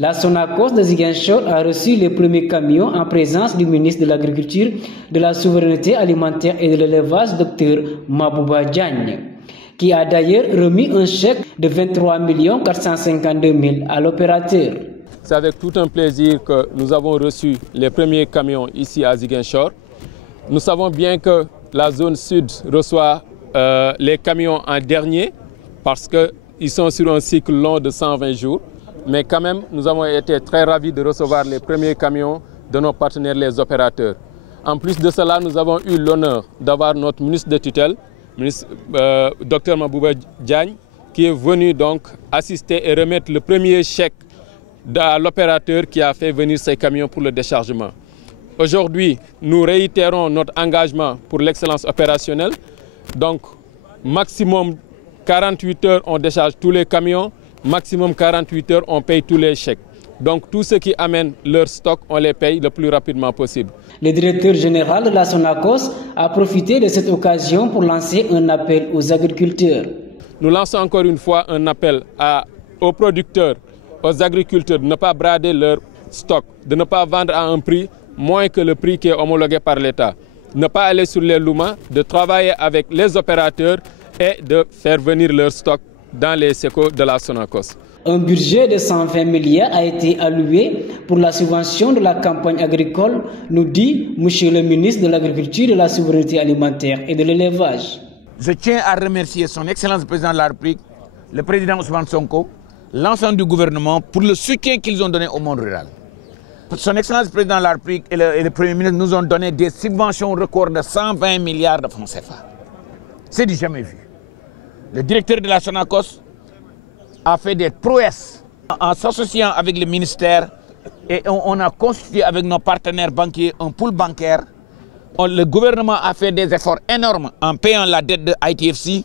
La Sonacos de Ziguinchor a reçu les premiers camions en présence du ministre de l'Agriculture, de la Souveraineté alimentaire et de l'élevage, Dr Mabouba Diagne, qui a d'ailleurs remis un chèque de 23 452 000 à l'opérateur. C'est avec tout un plaisir que nous avons reçu les premiers camions ici à Ziguinchor. Nous savons bien que la zone sud reçoit les camions en dernier parce qu'ils sont sur un cycle long de 120 jours. Mais quand même, nous avons été très ravis de recevoir les premiers camions de nos partenaires, les opérateurs. En plus de cela, nous avons eu l'honneur d'avoir notre ministre de tutelle, Dr Mabouba Diagne, qui est venu donc assister et remettre le premier chèque à l'opérateur qui a fait venir ces camions pour le déchargement. Aujourd'hui, nous réitérons notre engagement pour l'excellence opérationnelle. Donc, maximum 48 heures, on décharge tous les camions. Maximum 48 heures, on paye tous les chèques. Donc, tous ceux qui amènent leur stock, on les paye le plus rapidement possible. Le directeur général de la Sonacos a profité de cette occasion pour lancer un appel aux agriculteurs. Nous lançons encore une fois un appel aux producteurs, aux agriculteurs de ne pas brader leur stock, de ne pas vendre à un prix moins que le prix qui est homologué par l'État. Ne pas aller sur les loumans, de travailler avec les opérateurs et de faire venir leur stock dans les sécos de la Sonacos. Un budget de 120 milliards a été alloué pour la subvention de la campagne agricole, nous dit M. le ministre de l'Agriculture, de la Souveraineté alimentaire et de l'élevage. Je tiens à remercier son Excellence le Président de la République, le Président Ousmane Sonko, l'ensemble du gouvernement pour le soutien qu'ils ont donné au monde rural. Son Excellence le Président de la République et le Premier ministre nous ont donné des subventions records de 120 milliards de francs CFA. C'est du jamais vu. Le directeur de la Sonacos a fait des prouesses en s'associant avec le ministère et on a constitué avec nos partenaires banquiers un pool bancaire. Le gouvernement a fait des efforts énormes en payant la dette de ITFC.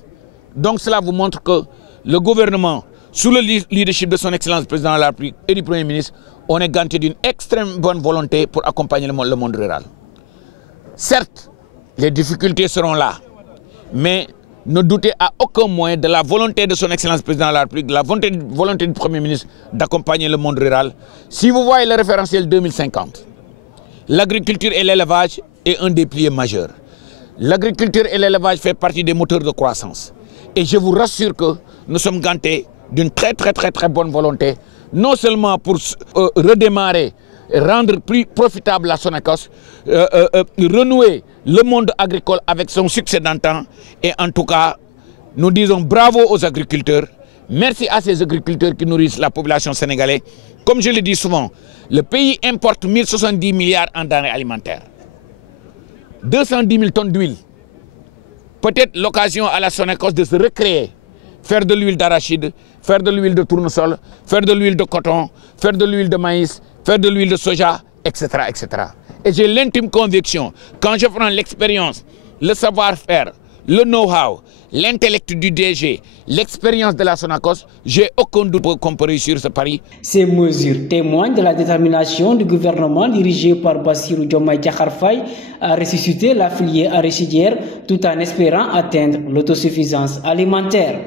Donc cela vous montre que le gouvernement, sous le leadership de son Excellence le Président de la République et du Premier ministre, on est ganté d'une extrême bonne volonté pour accompagner le monde rural. Certes, les difficultés seront là, mais ne doutez à aucun moyen de la volonté de son Excellence le Président de la République, de la volonté du Premier ministre d'accompagner le monde rural. Si vous voyez le référentiel 2050, l'agriculture et l'élevage est un des piliers majeurs. L'agriculture et l'élevage font partie des moteurs de croissance. Et je vous rassure que nous sommes gantés d'une très bonne volonté, non seulement pour redémarrer, rendre plus profitable la Sonacos, renouer le monde agricole avec son succès d'antan. Et en tout cas, nous disons bravo aux agriculteurs. Merci à ces agriculteurs qui nourrissent la population sénégalaise. Comme je le dis souvent, le pays importe 1070 milliards en denrées alimentaires. 210 000 tonnes d'huile. Peut-être l'occasion à la Sonacos de se recréer, faire de l'huile d'arachide, faire de l'huile de tournesol, faire de l'huile de coton, faire de l'huile de maïs, faire de l'huile de soja, etc. etc. Et j'ai l'intime conviction, quand je prends l'expérience, le savoir-faire, le know-how, l'intellect du DG, l'expérience de la Sonacos, j'ai aucun doute qu'on peut réussir ce pari. Ces mesures témoignent de la détermination du gouvernement dirigé par Bassirou Diomaye Diakhar Faye à ressusciter la filière arachidière tout en espérant atteindre l'autosuffisance alimentaire.